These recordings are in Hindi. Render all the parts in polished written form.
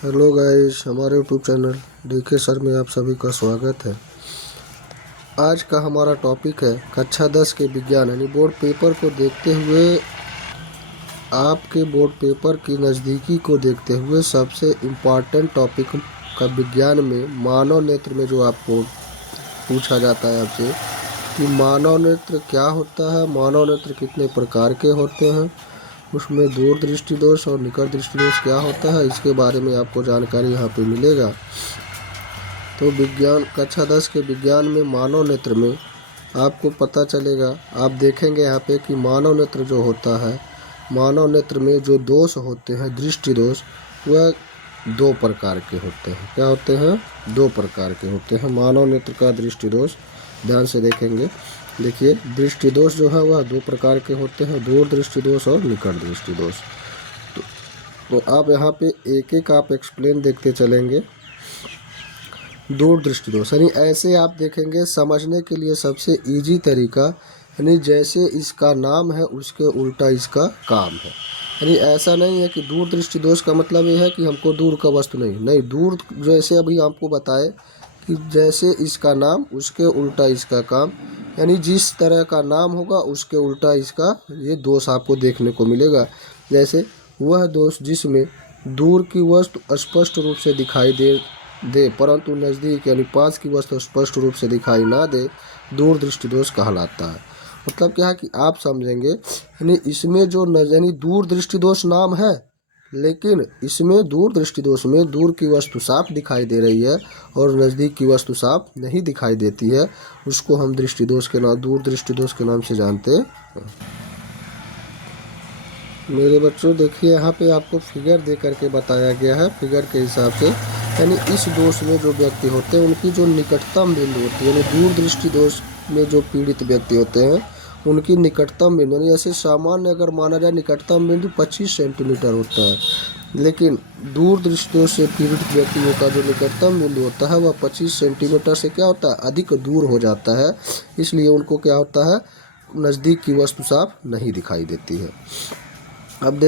हेलो गाइस, हमारे यूट्यूब चैनल डीके सर में आप सभी का स्वागत है। आज का हमारा टॉपिक है कक्षा 10 के विज्ञान यानी बोर्ड पेपर को देखते हुए, आपके बोर्ड पेपर की नज़दीकी को देखते हुए सबसे इम्पॉर्टेंट टॉपिक का विज्ञान में मानव नेत्र में जो आपको पूछा जाता है आपसे कि मानव नेत्र क्या होता है, मानव नेत्र कितने प्रकार के होते हैं, उसमें दूर दृष्टि दोष और निकट दृष्टि दोष क्या होता है, इसके बारे में आपको जानकारी यहाँ पे मिलेगा। तो विज्ञान कक्षा 10 के विज्ञान में मानव नेत्र में आपको पता चलेगा। आप देखेंगे यहाँ पे कि मानव नेत्र जो होता है, मानव नेत्र में जो दोष होते हैं दृष्टि दोष, वह दो प्रकार के होते हैं। क्या होते हैं? दो प्रकार के होते हैं मानव नेत्र का दृष्टि दोष। ध्यान से देखेंगे, देखिए दृष्टि दोष जो है वह दो प्रकार के होते हैं, दूर दृष्टि दोष और निकट दृष्टि दोष। तो आप यहाँ पे एक एक आप एक्सप्लेन देखते चलेंगे। दूर दृष्टि दोष यानी ऐसे आप देखेंगे, समझने के लिए सबसे इजी तरीका यानी जैसे इसका नाम है उसके उल्टा इसका काम है। यानी ऐसा नहीं है कि दूर दृष्टि दोष का मतलब ये है कि हमको दूर का वस्तु नहीं, दूर जैसे अभी आपको बताए कि जैसे इसका नाम उसके उल्टा इसका काम, यानी जिस तरह का नाम होगा उसके उल्टा इसका ये दोष आपको देखने को मिलेगा। जैसे वह दोष जिसमें दूर की वस्तु स्पष्ट रूप से दिखाई दे परंतु नज़दीक यानी पास की वस्तु स्पष्ट रूप से दिखाई ना दे, दूर दृष्टि दोष कहलाता है। मतलब क्या है कि आप समझेंगे, यानी इसमें जो यानी दूर दृष्टि दोष नाम है, लेकिन इसमें दूर दृष्टि दोष में दूर की वस्तु साफ दिखाई दे रही है और नज़दीक की वस्तु साफ नहीं दिखाई देती है, उसको हम दृष्टि दोष के नाम दूर दृष्टि दोष के नाम से जानते हैं। मेरे बच्चों देखिए, यहाँ पे आपको फिगर दे करके बताया गया है। फिगर के हिसाब से यानी इस दोष में जो व्यक्ति होते हैं उनकी जो निकटतम बिंदु होती है, यानी दूर दृष्टि दोष में जो पीड़ित व्यक्ति होते हैं उनकी निकटतम बिंदु, यानी ऐसे सामान्य अगर माना जाए निकटतम बिंदु 25 सेंटीमीटर होता है, लेकिन दूर दृष्टि दोष से पीड़ित व्यक्तियों का जो निकटतम बिंदु होता है वह 25 सेंटीमीटर से क्या होता है, अधिक दूर हो जाता है। इसलिए उनको क्या होता है, नज़दीक की वस्तु साफ नहीं दिखाई देती है। अब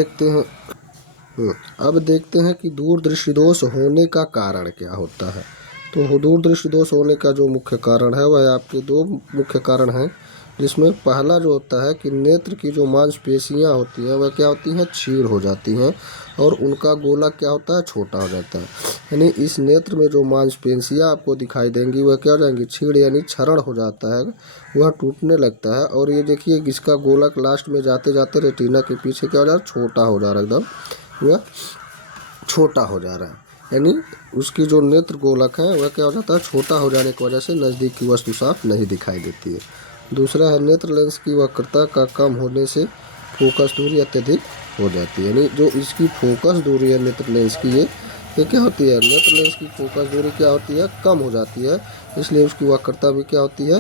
देखते हैं कि दूर दृष्टि दोष होने का कारण क्या होता है। तो दूर दृष्टि दोष होने का जो मुख्य कारण है वह आपके दो मुख्य कारण हैं, जिसमें पहला जो होता है कि नेत्र की जो मांसपेशियां होती हैं वह क्या होती हैं, क्षीण हो जाती हैं और उनका गोलक क्या होता है, छोटा हो जाता है। यानी इस नेत्र में जो मांसपेशियां आपको दिखाई देंगी वह क्या हो जाएंगी, क्षीण यानी क्षरण हो जाता है, वह टूटने लगता है। और ये देखिए इसका गोलक लास्ट में जाते जाते रेटिना के पीछे क्या हो जा रहा है, छोटा हो जा रहा है, एकदम वह छोटा हो जा रहा है। यानी उसकी जो नेत्र गोलक है वह क्या हो जाता है, छोटा हो जाने की वजह से नज़दीक की वस्तु साफ नहीं दिखाई देती है। दूसरा है नेत्र लेंस की वक्रता का कम होने से फोकस दूरी अत्यधिक हो जाती है। यानी जो इसकी फोकस दूरी है नेत्र लेंस की, ये क्या होती है, नेत्र लेंस की फोकस दूरी क्या होती है, कम हो जाती है, इसलिए उसकी वक्रता भी क्या होती है,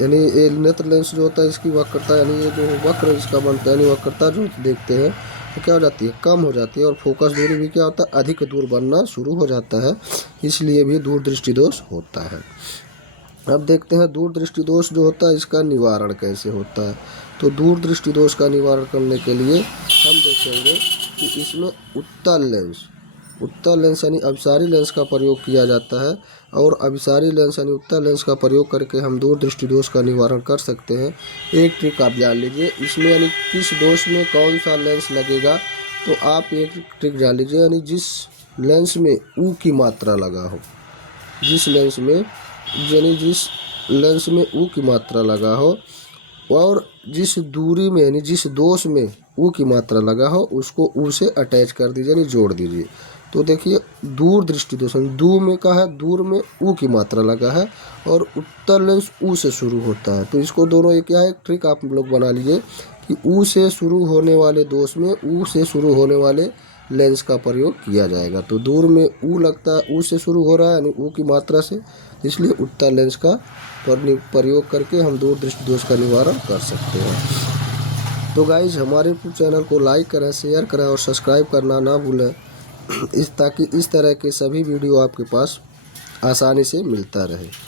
यानी ये नेत्र लेंस जो होता है इसकी वक्रता, यानी ये जो वक्र इसका बनता है, यानी वक्रता जो देखते हैं तो क्या हो जाती है, कम हो जाती है और फोकस दूरी भी क्या होता है, अधिक दूर बनना शुरू हो जाता है, इसलिए भी दूर दृष्टि दोष होता है। अब देखते हैं दूर दृष्टि दोष जो होता है इसका निवारण कैसे होता है। तो दूर दृष्टि दोष का निवारण करने के लिए हम देखेंगे कि इसमें उत्तल लेंस यानी अभिसारी लेंस का प्रयोग किया जाता है, और अभिसारी लेंस यानी उत्तल लेंस का प्रयोग करके हम दूर दृष्टि दोष का निवारण कर सकते हैं। एक ट्रिक आप जान लीजिए इसमें, यानी किस दोष में कौन सा लेंस लगेगा, तो आप एक ट्रिक जान लीजिए, यानी जिस लेंस में U की मात्रा लगा हो, जिस लेंस में U की मात्रा लगा हो और जिस दूरी में यानी जिस दोष में U की मात्रा लगा हो उसको U से अटैच कर दीजिए, यानी जोड़ दीजिए। तो देखिए दूर दृष्टि दोष दूर में का है, दूर में U की मात्रा लगा है और उत्तल लेंस U से शुरू होता है, तो इसको दोनों ये क्या है, ट्रिक आप लोग बना लीजिए कि U से शुरू होने वाले दोष में U से शुरू होने वाले लेंस का प्रयोग किया जाएगा। तो दूर में U लगता है, U से शुरू हो रहा है यानी U की मात्रा से, इसलिए उत्तल लेंस का प्रयोग करके हम दूर दृष्टि दोष का निवारण कर सकते हैं। तो गाइज हमारे चैनल को लाइक करें, शेयर करें और सब्सक्राइब करना ना भूलें, ताकि इस तरह के सभी वीडियो आपके पास आसानी से मिलता रहे।